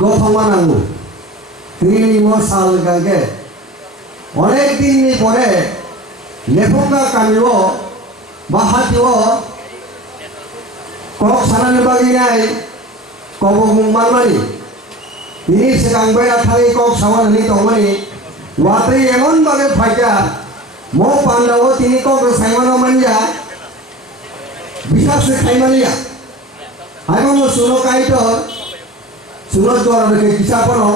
গথমানাঙ্গু তিনি সাল গাগে অনেক দিন পরে লেফঙ্গা কামিও বা হাতিও কক সানানি বাগি নাই কবং মারমানি তিনি সেগাংবাই আথাই কক সামানি তমানি ওয়াত্রি এমন ভাবে ফাইকা মো পান্ডাও তিনি কক সাইমানো মানিয়া বিশ্বাস খাইমানিয়া আইমন সুনো কাইটো সুনো জোয়ারে কিসাপনো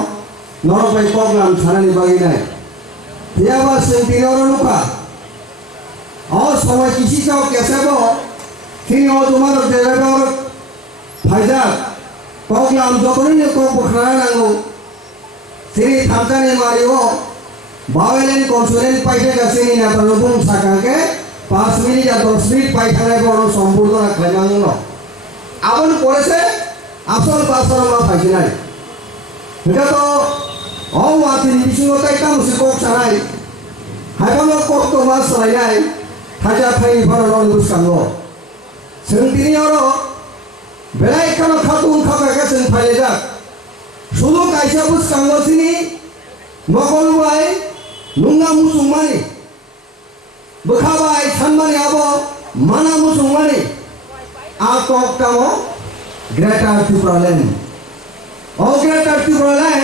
নরবাই কক নাম সানানি বাগি নাই হিয়াবা সিং তিনি অনুকা और समय किसी का कैसे वो फिर वो तुम्हारा देगा और फायदा कौन हम जो करें ये कौन पुखरा ना फिर थामता नहीं मारी वो बावेलेन कंसुलेंट पाइटे कैसे नहीं ना पर लोगों साका के 5 मिनट या 10 मिनट पाइटा नहीं करो संपूर्ण ना खाएंगे ना अपन कोरे से असल पासर में फायदा नहीं बेटा तो और वाती निश्चित होता है काम उसे कोक चलाए हाइपन लोग कोक तो मास चलाए हाजा थाई भरन बुसकांगो जों दिनियाव बेलाय खानो खातुन खाबागा जों फायदा सुलु कायसा बुसकांगो सिनि मगलबाय नुंगा मुसुमानि बखाबाय सानमानि आबो माना मुसुमानि आ कक्टामो ग्रेटर त्रिपुरालेन ओ ग्रेटर त्रिपुरालेन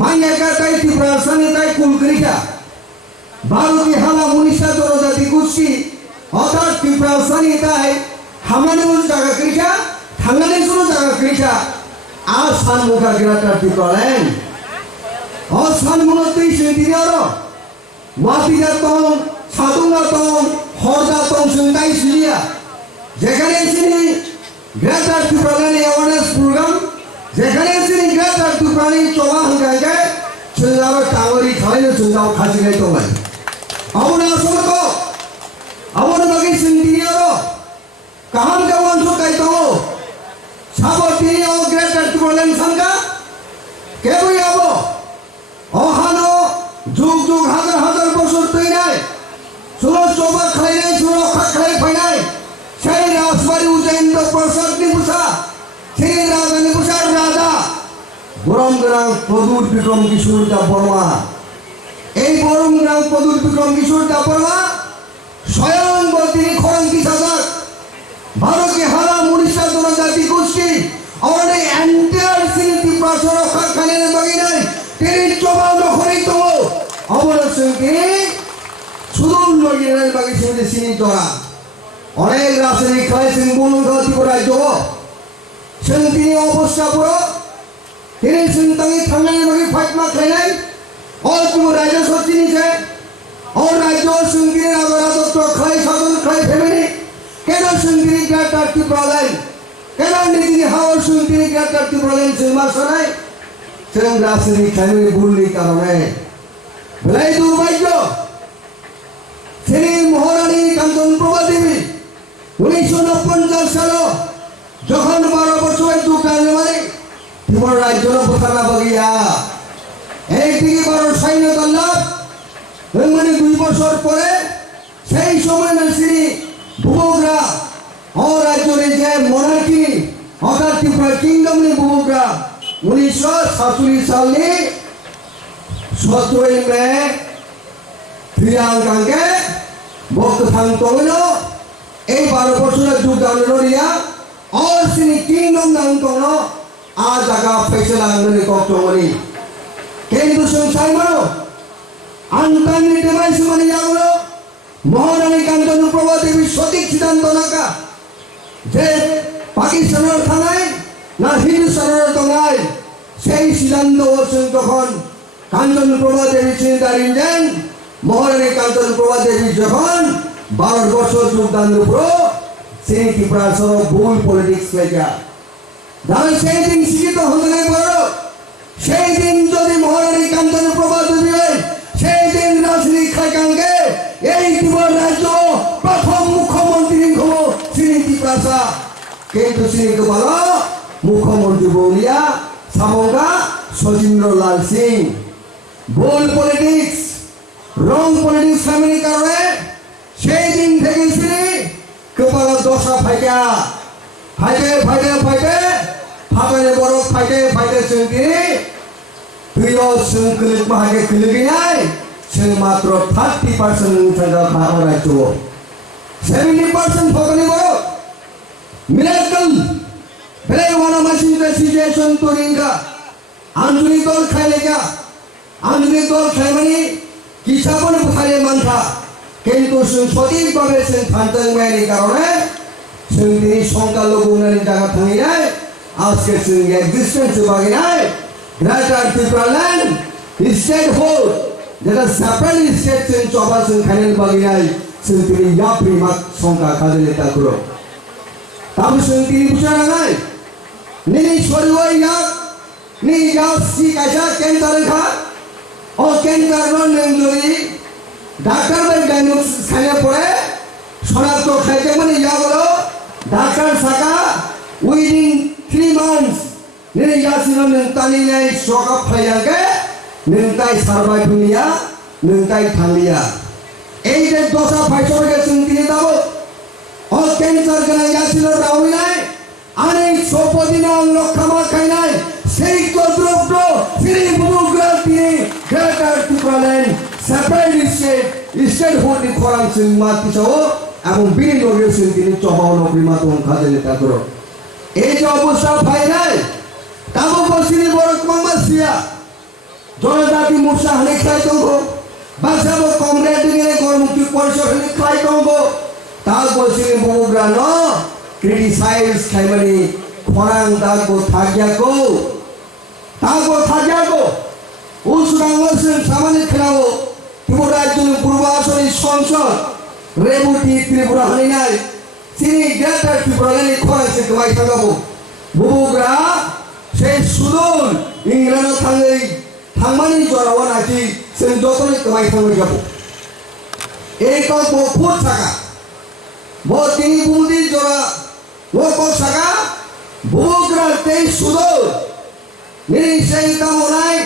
मान्याका ताई त्रिपुरा सनि ताई कुलग्रिका बारुकी हाला मुनिशा जोरजाति कुची अर्थात त्रिपुरा सनि ताई हामानि उन जागा क्रिका थांगानि सुनो जागा क्रिका आ सानमुखा ग्रेटर त्रिपुरालेन ओ सानमुनो तै सेदिनारो वातिगा तों सादुंगा तों हरदा तों जोंदाइ सिलिया जेखाने सिनि ग्रेटर त्रिपुरालेन अवेयरनेस प्रोग्राम जेखाने सिनि ग्रेटर त्रिपुरानि चला हंगागे जोंनाबो टावरी खालायनो जोंनाव खाजिनाय दंलाय आवना समको आवना बागै सिंदिनियारो काहाम गावन सकाय दो साबती ओ ग्रेटर त्रिपुरालेन संगा केबो याबो ओहानो जुग जुग हाजार हाजार बছর तैनाय सुनो चोबा खालायनाय सुनो खालाय फैनाय সেই রাজবাড়ি উজ্জয়িন্দ্র প্রসাদ নিপুষা সেই রাজা নিপুষার রাজা বরমগ্রাম প্রদূর বিক্রম কিশোর দা বর্মা এই বরমগ্রাম প্রদূর বিক্রম কিশোর দা বর্মা স্বয়ং তিনি খরঙ্কি শাসক ভারতকে হারা মুনিশা জনজাতি গোষ্ঠী और एंटायर सिटी प्राचर रखा खाने बाकी नहीं तेरी चोबा नखरी तो अमर सिंह की सुदूर लोगी नहीं बाकी सिंह सिंह जोड़ा অনেক রাজনীতি খায় সিং বলুঙ্গা ত্রিপুরায় তো সিং তিনি অবস্থা পুরো তিনি সিং তাঙ্গি থাঙ্গানি বাকি ফাইটমা খাইনাই और तुम राज्य सोचिनी से और राज्य सिंह की राजदत्त खाई शासन खाई फैमिली केना सिंह की ग्रेटर त्रिपुरालेन केना नीति हावर सिंह की ग्रेटर त्रिपुरालेन सिंह मासनाय सिंह राजनीति खाई भूलनी कारणे बेलाई दुर्भाग्य श्री महारानी कांचन प्रभा देवी 1949 সালে যখন 12 বছর দুকানে মানে ত্রিপুরা রাজ্যের প্রধানা বাগিয়া এইদিকে বড় সৈন্য দল্লাভ মানে 2 বছর পরে সেই সময় শ্রী ভূবগ্রা ও রাজ্যের যে মনার্কি অর্থাৎ ত্রিপুরা কিংডম নি ভূবগ্রা 1947 সালে 17 মে প্রিয়াঙ্কাকে বক্ত থাংতলো এই 12 বছরের যুদ্ধ আন্দোলনিয়া और सिनी किंगडम नाम कोनो आ जगह फैसला आंदोलन कोक्टोमनी केंद्र संसार मानो आंतरिक डिवाइस माने जागलो महारानी कांचन प्रभा देवी सঠিক সিদ্ধান্ত নাকা যে পাকিস্তানের থানায় না হিন্দুস্তানের থানায় সেই সিদ্ধান্ত ওছেন তখন কাঞ্চন প্রভা দেবী চিন্তারিন দেন महारानी कांचन प्रभा देवी যখন 12 বছর যোগদান উপর সেই ত্রিপুরা সর ভুল পলিটিক্স হয়েছে যারা সেই দিন শিক্ষিত হতে নাই পারো সেই দিন যদি মহারানী কাঞ্চন প্রভা দেবী হয় সেই দিন রাজনীতি খাইকাঙ্গে এই ত্রিপুরা রাজ্য প্রথম মুখ্যমন্ত্রী হলো শ্রী ত্রিপুরা কিন্তু শ্রী ত্রিপুরা মুখ্যমন্ত্রী বলিয়া সামঙ্গা সজিন্দ্র লাল সিং ভুল পলিটিক্স রং পলিটিক্স ফ্যামিলি কারণে সেই দিন থেকে শ্রী কপাল দশা ফাইটা ফাইটে ফাইটে ফাইটে फाटने बरफ फाइटे फाइटे जोंनि दैयाव जों गोलैग बाहागो गोलैनाय जों मात्र 30% थांगा रायजोआव 70% फाटने बरफ मिराकल बेले वाला मशीन का सिचुएशन तो रिंगा आंजुनी दल खाइलेगा आंजुनी दल खाइमानी किसाबन बुखारे मानथा किन्तु जों सঠিক भावे जों फान्थां मायनि कारणे जोंनि संख्यालघुनि जायगा थांनाय आजके जोंनि एक्जिस्टेंस बागिनाय ग्रेटर त्रिपुरालेण्ड स्टेट होल्ड जेटा सेपारेट स्टेट जों चबा जों खाइनाय बागिनाय जों दिनै या प्रिमा संख्या खाजोले ताकुरो ताबो जों दिनै बुजानाय नि सरिवा या नि या सि काजा केन्टार खा ओ केन्टार नो नंगुरि डाक्टर बाय गायनो साया पड़े शनाक्त खाइते माने या बोलो डाक्टर साका विदिन 3 months ने यासिनो नंतानि नै शॉक फायागे नंताय सारभाइव निया नंताय थांलिया এই যে দশা ফাইসরকে চিন্তিনি দাও ও ক্যান্সার গনা ইয়াসিনো রাউই নাই আনে সপদিন লক্ষমা খাইনাই সেই কদ্রব্র শ্রী বুবুগ্রা তিনি greater Tripuraland separate state holding খরাং সিংমা কিসাও এবং বিভিন্ন রেশন তিনি চবাও নবীমা তখন খাজেলে তাকরো এই যে অবস্থা ফাইনাল কাবো বসিনি বড় কমাসিয়া জনজাতি মোর্চা হানে খাই দঙ্গো বাসাবো কমরেড দিনে গণমুক্তি পরিষদ হানে খাই দঙ্গো তা বসিনি বুবুগ্রা ন ক্রিটিসাইজ খাইমানি খরাং দাগো থাকিয়াকো তাগো থাকিয়াকো উসরাংসিং সামানি খেলাও ত্রিপুরা রাজ্যের পূর্বাঞ্চলীয় সংসদ রেবুটি ত্রিপুরা হানিনাই তিনি গ্রেটার ত্রিপুরাল্যান্ড খরাংসে গমাই থাকাবো বুবুগ্রা সেই সুদূর ইংল্যান্ড থাঙ্গै थांमानि जरावा नाखि जों जतनै गमाय थांबाय जाबो এই তো বহুত থাকা বো তিনি বুমদি জরা ও কো থাকা বুবুগ্রা তেই সুদূর নিরিসেই কামনাই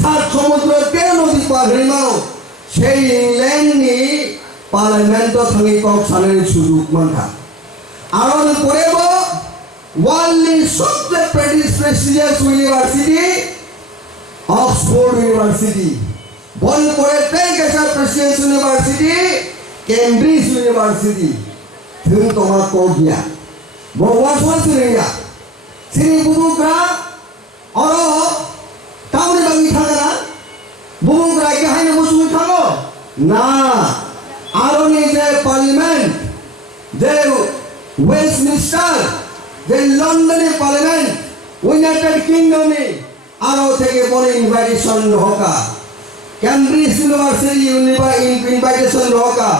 সাত সমুদ্র তে নদী পার হইমাও সেই ইংল্যান্ডনি পার্লামেন্ট থাঙ্গै কক সানের সুযোগ মানথা আরন পরেব ওয়ার্ল্ডनि सबसे प्रेस्टिजियास ইউনিভার্সিটি অক্সফোর্ড ইউনিভার্সিটি বল করে তেগেসা প্রেসিডেন্সি ইউনিভার্সিটি কেমব্রিজ ইউনিভার্সিটি থিং তোমা কোগিয়া বওয়াসওয়াস রিয়া সিনি বুবুগ্রা অর টাউনে বাঙ্গি থাকা বুবুগ্রা কে হাইনে মুসুম থাকো না আরনি যে পার্লামেন্ট যে ওয়েস্টমিনস্টার যে লন্ডনের পার্লামেন্ট ইউনাইটেড কিংডমে আরো থেকে বড় ইনভাইটেশন হোকা কেমব্রিজ ইউনিভার্সিটি ইনভাইটেশন হোকা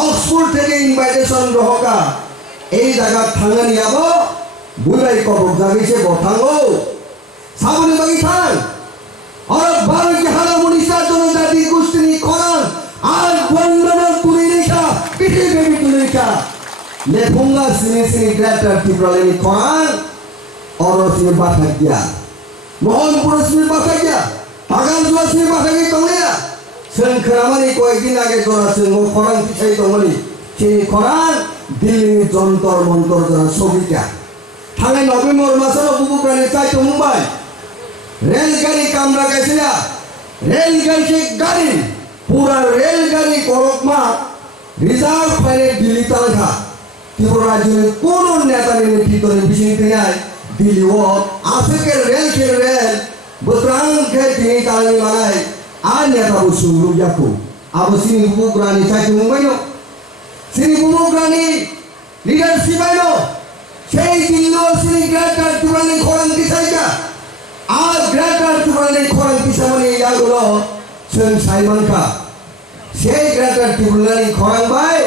অক্সফোর্ড থেকে ইনভাইটেশন হোকা এই জায়গা থাঙ্গানি আবো বুলাই কবক জাগিছে বথাঙ্গো সাবনি বাগি থান আর বারো কি হালা মনিষা জনজাতি গোষ্ঠী করান আর বন্দনা তুলি রেখা পৃথিবী তুলি রেখা লেফুঙ্গা সিনে সিনে গ্রেটার ত্রিপুরাল্যান্ড করান অরসিনে বাথা গিয়া मोहनपुर से बात क्या हागान जुआ से बात की तंगलिया जों खोनामानि कयेकदिन आगे जरासे न खरां फिथाइ दंमोन সেই खरां दिल्ली जंतर मंतर जरा सबिका थांनाय नभेम्बर मासाव बुबुग्रानि चाइतो मुम्बाइ रेलगाड़ी कामरा गायसिया रेलगाड़ी गाड़ी पूरा रेलगाड़ी करकमा रिजार्व फाइने दिल्ली तालखा त्रिपुरा राज्यनि कोनो नेतानि ভিতরে বিশিংতিনাय दिल्लीओ आफेके रेल बोत्रां के दिनै तालनि मानाय आ नेता बुसुलु याको आबो सिनि बुबुग्रानि चाइतो मुम्बाइनो सिनि बुबुग्रानि लिडारशिप आइनो সেই দিল্লো সিনি গ্রেটার ত্রিপুরাল্যান্ড খরাং কিসাইকা आ ग्रेटार ত্রিপুরাল্যান্ড খরাং কিসামানি ইয়াগুলো जों साइमानखा সেই গ্রেটার ত্রিপুরাল্যান্ড খরাং बाय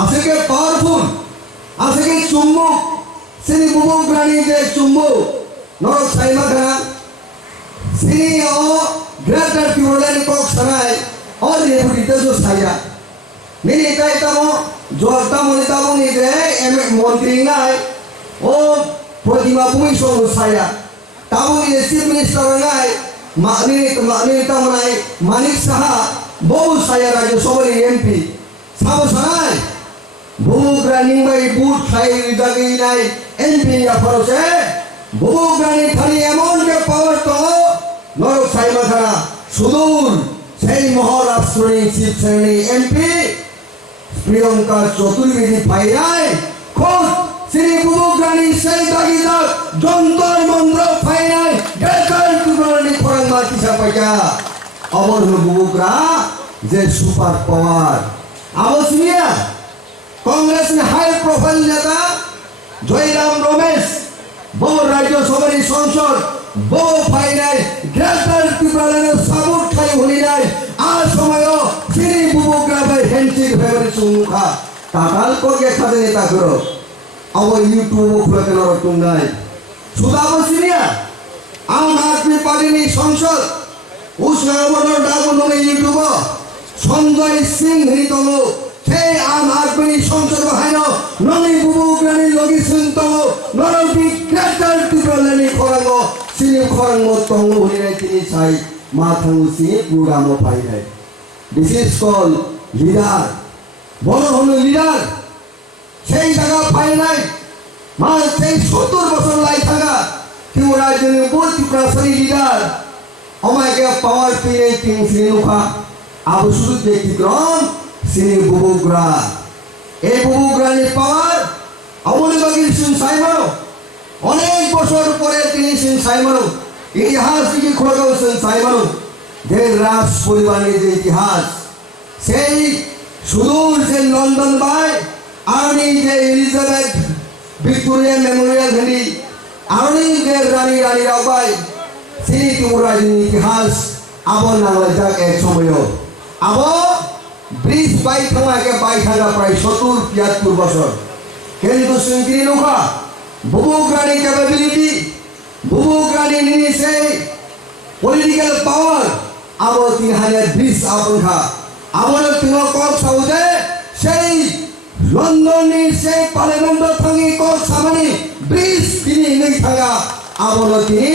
आफेके पावरफुल आफेके चुम्बक सिनी बुबुग्रानि जे चुम्बु नरक साइमाखा सिनी ओ ग्रेटार त्रिपुराल्যান্ড কক सानाय और रेपुटिते जो साया मिनि ताइतामो जोरता मनितामो नि जे एम मंत्री नाय ओ प्रतिमा भूमिसो साया तामो नि चीफ मिनिस्टर नाय मानि तामनाय मानिक साहा बहु साया राज्य सभानि एमपी साबो सानाय बुबुग्रानि बाय बुट खाइ जागिनाय एमपी आफारसे বুবুগ্রানি খালি এমন যে পাওয়ার তো নরক সাইমাখানা সুদূর সেই মহারাষ্ট্রের চিফ শ্রেণী এমপি প্রিয়ঙ্কা চতুর্বেদী ফাইনায় খোঁজ শ্রী বুবুগ্রানি সেই দাগিদার যন্তর মন্ত্র ফাইনায় গ্রেটার ত্রিপুরানি খোরাঙ্গা কিসা পাইকা অমর বুবুগ্রা যে সুপার পাওয়ার আবসমিয়া কংগ্রেস হাই প্রোফাইল নেতা জয়রাম রমেশ বহু রাজ্যসভার সংসদ বহু ফাইনাল গ্রেটার ত্রিপুরানের সাবুট খাই হলি নাই আর সময় শ্রী বুবুগ্রামের হ্যান্ডশেক ভেবে সুমুখা টাকাল করে খাতে নেতা করো আবার ইউটিউব খুলতে নরকম নাই সুদা বসিনিয়া আম আদমি পার্টির সংসদ উষ্ণাবরণ ডাগুন ইউটিউব সঞ্জয় সিং হৃতম সেই আম আদমি সংসদ হাইন ননি বুবুগ্রানি লগি সিংতম নরবি গ্রেটার ত্রিপুরানি খরাঙ্গ সিনি খরাঙ্গ তঙ্গ হইনাই তিনি চাই মাথাঙ্গ সিনি পুরাম পাইনাই দিস ইজ কল লিডার বড় হল লিডার সেই জায়গা পাই নাই মা সেই 70 বছর লাই থাকা ত্রিপুরা জন্য বহু ত্রিপুরাশালী লিডার আমাকে পাওয়ার পেয়ে তিন শ্রীনুখা আবশ্যক ব্যক্তিক্রম শ্রী বুবুগ্রা এই বুবুগ্রানের পাওয়ার অমলিবাগীর সিং সাইমন অনেক বছর পরে তিনি সিং সাইমন ইতিহাস থেকে খোঁজাও সিং সাইমন যে রাজ পরিবারের যে ইতিহাস সেই সুদূর যে লন্ডন বাই আর্নি যে এলিজাবেথ ভিক্টোরিয়া মেমোরিয়াল ভ্যালি আর্নি যে রানী রাবাই সেই ত্রিপুরার ইতিহাস আবার নাঙ্গল যাক এক সময় আবার ব্রিজ বাই থাকা প্রায় 70-75 বছর কিন্তু সিংকিরি নৌকা বুবুগ্রানি ক্যাপাবিলিটি বুবুগ্রানি নিয়ে সেই পলিটিক্যাল পাওয়ার আবার 3000 ব্রিজ আপনখা আবার তিনি কক সাউদে সেই লন্ডনের সেই পার্লামেন্ট থাকি কক সামানি ব্রিজ তিনি নেই থাকা আবার তিনি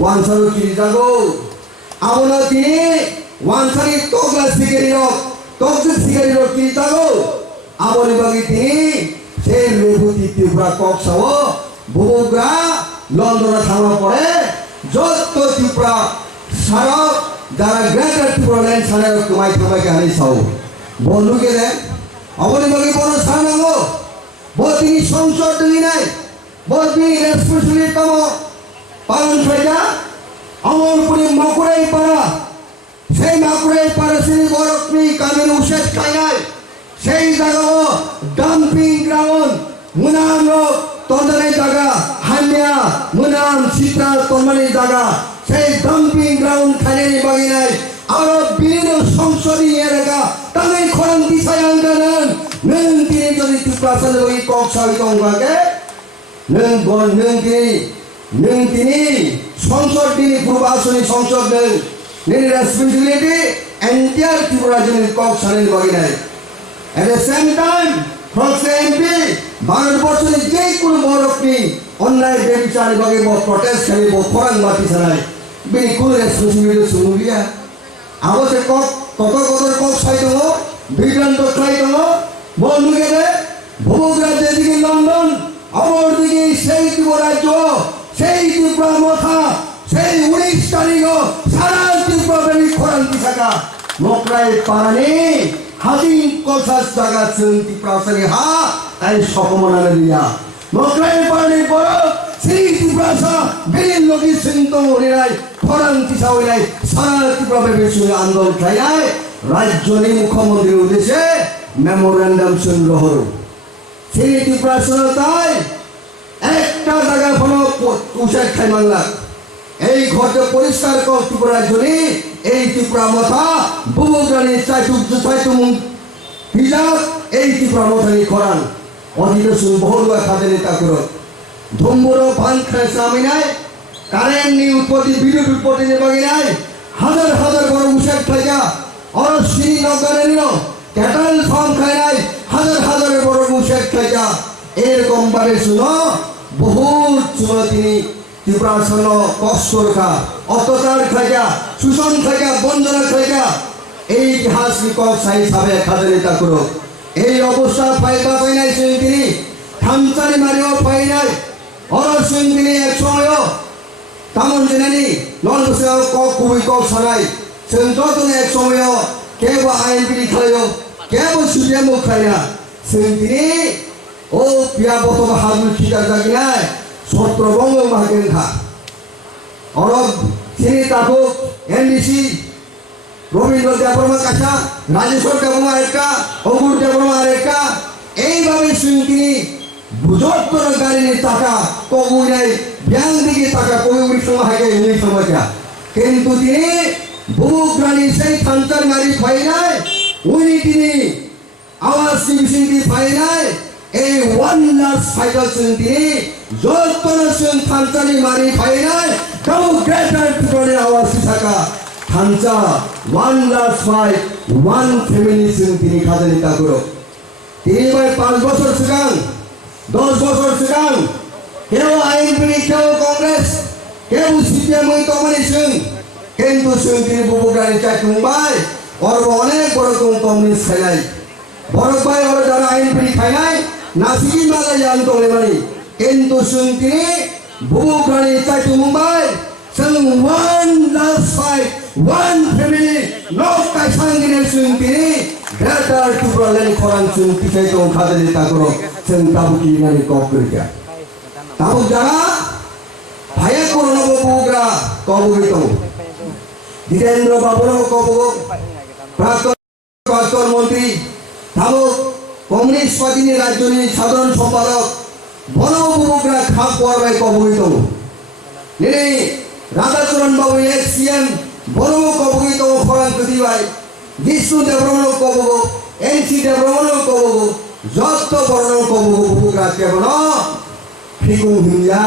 ওয়ানসার কিনি যাগো আবার তিনি ওয়ানসারি তোগলা সিগারিরক তকজু সিগারিরক কিনি যাগো আবার বাকি তিনি সেই রেবুতি ত্রিপুরা কক সাও বুবুগ্রা লন্ডনে থাকা পরে যত ত্রিপুরা সারা যারা গ্রেটার ত্রিপুরা লাইন সারা তোমায় থাকাকে হারি সাও বন্ধু গেলে অবলিবাগী বড় সারাঙ্গো তিনি সংসদ দিলি নাই তিনি রেসপন্সিবিলিটি তম পালন করিয়া অমরপুরি মকুরাই পাড়া সেই মকুরাই পাড়া শ্রী বরকনি কামিনী উষেদ খাই সেই জায়গা ডাম্পিং গ্রাউন্ড মুনাম তন্দনের জায়গা হামিয়া মুনাম সীতা তন্মানির জায়গা সেই ডাম্পিং গ্রাউন্ড খাইনি বাগি নাই আরো বিভিন্ন সংসদীয় এলাকা তাদের খরং দিশায় আনলেন নং তিনি যদি ত্রিপুরাশাল ওই কক সাহিত্য অঙ্গাকে নং তিনি সংসদ তিনি পূর্বাসনী সংসদ নেন রেসপন্সিবিলিটি এন্টায়ার ত্রিপুরা জন্য কক সালের বাগি নাই এট দ্য সেম টাইম ফ্রক্সে এমপি ভারতবর্ষের যে কোনো বড়কি অন্যায় বেবিচার বাগে প্রটেস্ট করিব খরাং মাটি ছাড়াই বিনি কোন রেসপন্সিবিলিটি শুনুবিয়া আবশ্যক কত কক সাহিত্য বিজ্ঞান্ত সাহিত্য বন্ধু গেলে বুবুগ্রা যেদিকে লন্ডন অপর দিকে সেই ত্রিপুরা রাজ্য সেই ত্রিপুরা মথা সেই 19 তারিখ সারা ত্রিপুরা বেবি খরান্তি থাকা মকরাই পারানি হাজিং কলসাস জায়গা ত্রিপুরাশালী হা তাই সকমনা দিয়া মকরাই পারানি বড় সেই ত্রিপুরাশা বেরিয়ে লগি সিন্ত হরিরাই খরান্তি সাউরাই সারা ত্রিপুরা বেবি সঙ্গে আন্দোলন খাইয়ায় রাজ্যনি মুখ্যমন্ত্রীর উদ্দেশ্যে মেমোরেন্ডাম সংগ্রহ সেই ত্রিপুরাশাল তাই একটা জায়গা কোনো উষাদ খাই বাংলা এই ঘরটা পরিষ্কার কর ত্রিপুরার জন্য এই ত্রিপুরা মথা বুবুগ্রানি এই ত্রিপুরা মথানি খরান অধীত বহুলুয়া খাদে নেতা করো ধুম্বুর ভান খায় সামি নাই কারেন্ট নি উৎপত্তি বিদ্যুৎ উৎপত্তি নেবাগি নাই হাজার হাজার বড় উষাদ খাইয়া অরশ্রী নগরে নিল ক্যাটাল ফার্ম খায় নাই হাজার হাজার বড় উষাদ খাইয়া এরকম ভাবে শুনো বহুত শুনো তিনি ত্রিপুরাশাল কষ্ট রেখা অত্যাচার খাইয়া শোষণ খাইয়া বঞ্চনা খাইয়া এই ইতিহাস লিখক সাই সাবে খাদে নেতা করো এই অবস্থা পাইবা পাই নাই তিনি থামচারি মারিও পাই নাই অরব সিং তিনি এক সময় তামন জেনানি নন বসেও কক কুবি কক সানাই जों जतन एक समायाव केबो आयेन बिदि खालायो केबो सुबिया मुखाया जों दिनै ओ पिया बतबा हाजु खिदा जागिनाय सत्रबंग मागेनखा अरब सिनि ताकु एनडीसी রবীন্দ্র দেববর্মা কাছা রাজেশ্বর দেববর্মা আরেকটা অঙ্কুর দেববর্মা আরেকটা এইভাবে তিনি বুঝত্তর গাড়ির টাকা কবুই ব্যাংক দিকে টাকা কবুই সময় হাইকে এই সময়টা কিন্তু তিনি বুবুক রানী সেই থানচার মারি পাই নাই উনি তিনি আওয়াজ নিবিসিংটি পাই নাই এই ওয়ান লাস্ট ফাইটার তিনি যত্তর থানচারি মারি পাই নাই তাও গ্রেটার ত্রিপুরার আওয়াজ থাকা থানচা one last fight one family তিনি খাজানিতা করো তিনি ভাই 5 বছর সিগাং 10 বছর সিগাং কেউ আইএনপি কেউ কংগ্রেস কেউ সিপিএম ওই তমানি সিং কিন্তু সিং তিনি বুবুকারি চাই মুম্বাই और অনেক বড় কমিউনিস্ট খাইলাই বড় ভাই ওরা যারা আইএনপি খাইলাই নাসিকি মালা জান তোলে মানে কিন্তু সিং তিনি বুবুকারি চাই Mumbai Singh one last fight one family লোক কাইসাঙ্গিনের সিং তিনি গ্রেটার টুপ্রালেন খরান সিং পিছাই তো খাজানিতা করো सिं ताबुकी नानी कॉपरिया ताबुक जागा भाया कोरोना बुबुग्रा कबुगी तो जितेंद्र बाबू कबुगो प्राक्तन मंत्री ताबुक कम्युनिस्ट पार्टी राज्य साधारण सम्पादक बनो बुबुग्रा खाप पड़बाय कबुगी तो निने राधाचरण बाबू एक सीएम बनो कबुगी तो खरान कदिबाय विष्णु देवबर्मा कबुगो एनसी देवबर्मा कबुगो যত বর্ণ কবুগা কেবল ফিগু হিয়া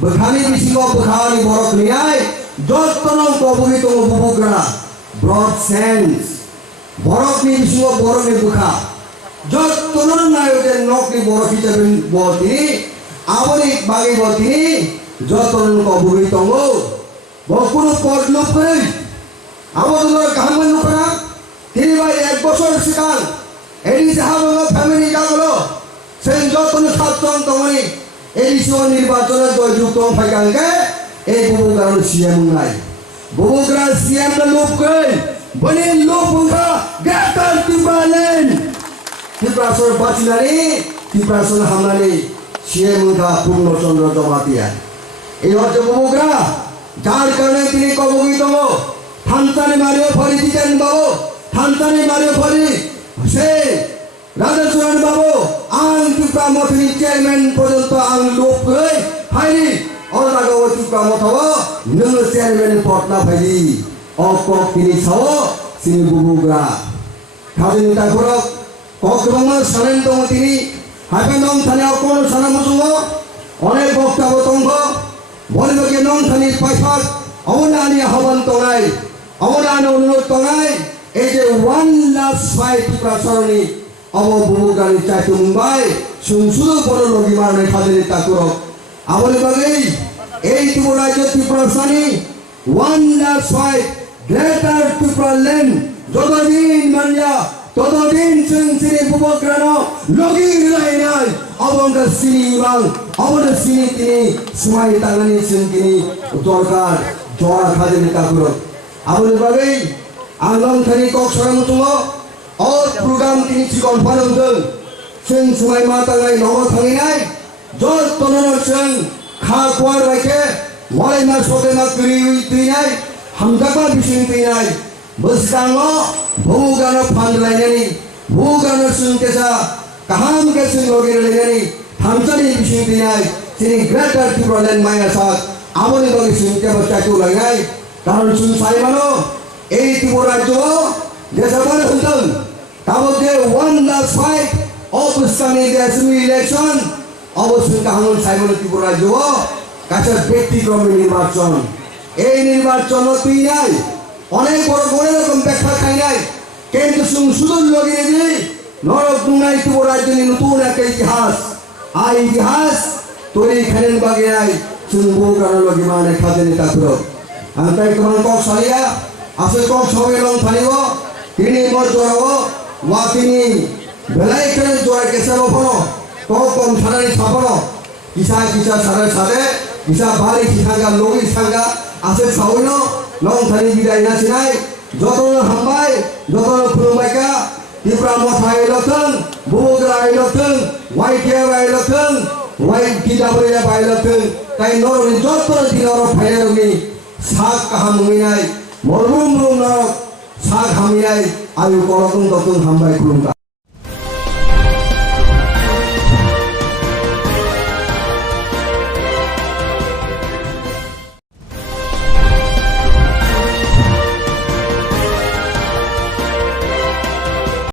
বখানি বিসিগ বখানি বরক নিয়াই যতন কবুগি তো বুবুগা ব্রড সেন্স বরক নি বিসিগ বরক নি বুখা যতন নায়কে নকনি বরক হিসাবে বতি আবনি বাগি বতি যতন কবুগি তো বকুনো পড়লুপ কই আমাদের কাহামন করা তিনি ভাই 1 বছর শিকার এডিসি হাবঙ্গ ফ্যামিলি কাগলো সেন যতন সাতজন তমনি এডিসি নির্বাচনে জয়যুক্ত ফাইকাঙ্গে এই বুবুগ্রাম সিএম নাই বুবুগ্রাম সিএম না লোক কই বনে লোক বুগা গ্রেটার ত্রিপুরালেন ত্রিপুরাসর বাচিনানি ত্রিপুরাসর হামলানি সিএম গা পূর্ণচন্দ্র জমাতিয়া এই হচ্ছে বুবুগ্রাম যার কারণে তিনি কবগিতম থানতানি মারিও ফরি দিতেন বাবু থানতানি মারিও ফরি से राधाचरण बाबू आं टिप्रा मथनि चेयरमैन पर्यंत आं लोक गई फाइली और लगाव टिप्रा मथव नों चेयरमैन पटना फाइली और कक तिनि छाव सिनि बुबुग्रा खाजनिता खरक ककबंग सानेन दङ तिनि हाबे नं थानायाव कोन साना मुजुङो अनेक बक्ताब दङ बलिबगे नं थानि पाइफाक अवनानि हवन तनाय अवनानि अनुरोध तनाय এই যে ওয়ান লাস্ট ফাইট ত্রিপুরাসরণী অব বুবুগানি চাইতো মুম্বাই শুধু বড় লগি মারনে খাজানিতা করো আমলে বাগেই এই ত্রিপুরা রাজ্য ত্রিপুরাসরণী one last fight greater Tripuraland যতদিন মানিয়া ততদিন সিনি বুবুগ্রান লগি রিলাই নাই অবঙ্গ সিনি ইবাং অবঙ্গ সিনি তিনি সুমাই তাঙ্গানি সিনি দরকার জড়া খাজানিতা করো আমলে বাগেই आंगं थानी कक सरम तुंगो और प्रोग्राम तिनि चिकन फानोंजों जों सुमाय मातांगाय न'आव थांनाय जत तनन जों खा कुवार बायके मलायना सकेना दैनाय हामजाबा बिसिं दैनाय बोसगाङो बुबुगानो फानलायनायनि बुबुगानो जों केसा गाहाम केसों लगिलायनायनि थामसानि बिसिं दैनाय जोंनि ग्रेटार त्रिपुरालेण्ड मायासाक आमनि बगै जों केबो चाइतो लायनाय कारण जों सायमानो এই ত্রিপুরা রাজ্য যেসব হতেন তাবকে ওয়ান লাস্ট ফাইট অবস্থানে অ্যাসেম্বলি ইলেকশন অবশ্যই কাহামন সাইমন ত্রিপুরা রাজ্য কাছে ব্যক্তিক্রমী নির্বাচন এই নির্বাচন তুই নাই অনেক বড় বড় রকম ব্যাখ্যা খাই নাই কিন্তু শুধু লগিয়ে দিই নরক দুনাই ত্রিপুরা রাজ্যের নতুন একটা ইতিহাস আর ইতিহাস তৈরি খেলেন বাগে নাই শুনবো কারণ লগি মানে খাজানিতা করো আমি তাই তোমার কক সারিয়া আসলে কম সময় লং ফালিব তিনি মর জড়াব ওয়া তিনি বেলাই করে জড়াই কেসাব ফল কম কম সারানি ছাপন kisah sare kisah balik sangga logi sangga asep sawino long thani bidai na sinai jotono hambai jotono khulumbaika Tripura mothai lokeng bubugra lokeng white hair lokeng white kidabria bai lokeng kai nor jotono dinoro phairogi sak kahamunginai morum rum norok sak haminai ayu kolokung totun hambai khulumka